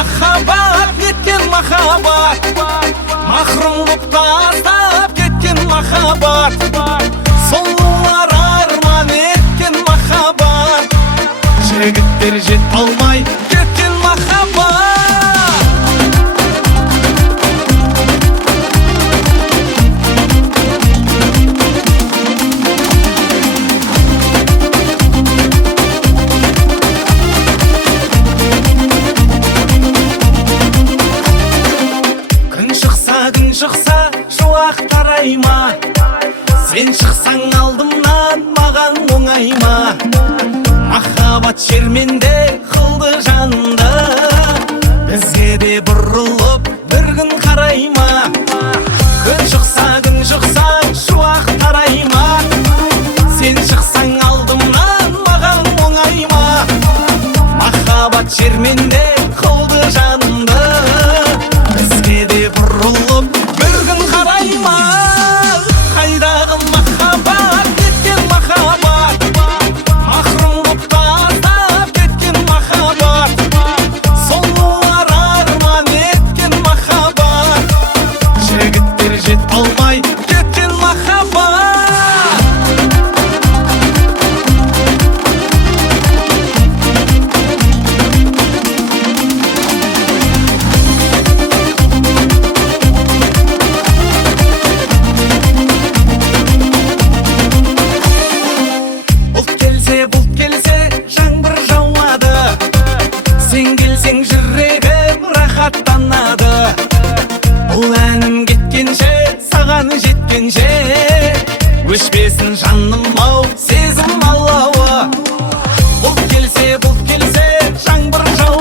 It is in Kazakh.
махаббат, кеткен махаббат, махрұм боп тастап кеткен махаббат, сұлулар арман еткен махаббат, жігіттер жете алмай кеткен махаббат. Күн шықса шуақ тарайма, сен шықсаң алдымнан маған оңайма. Махаббат шерменде қылды жанды, бізге де бұрылып бір күн қарайма. Күн шықса шуақ тарайма, сен шықсаң алдымнан маған оңайма. Махаббат шерменде қылды жанды, бізге де бұрылып бір күн қарайма. Қайдағы махаббат, кеткен махаббат, махрұм боп тастап кеткен махаббат, сұлулар арман еткен махаббат, жігіттер жете алмай кеткен махаббат. Бұлт келсе жаңбыр жауады, сен келсең жүрегім рахаттанады. Бұл әнім кеткенше, саған жеткенше, өшпесін жаным ау сезім алауы. Бұлт келсе жаңбыр жауады,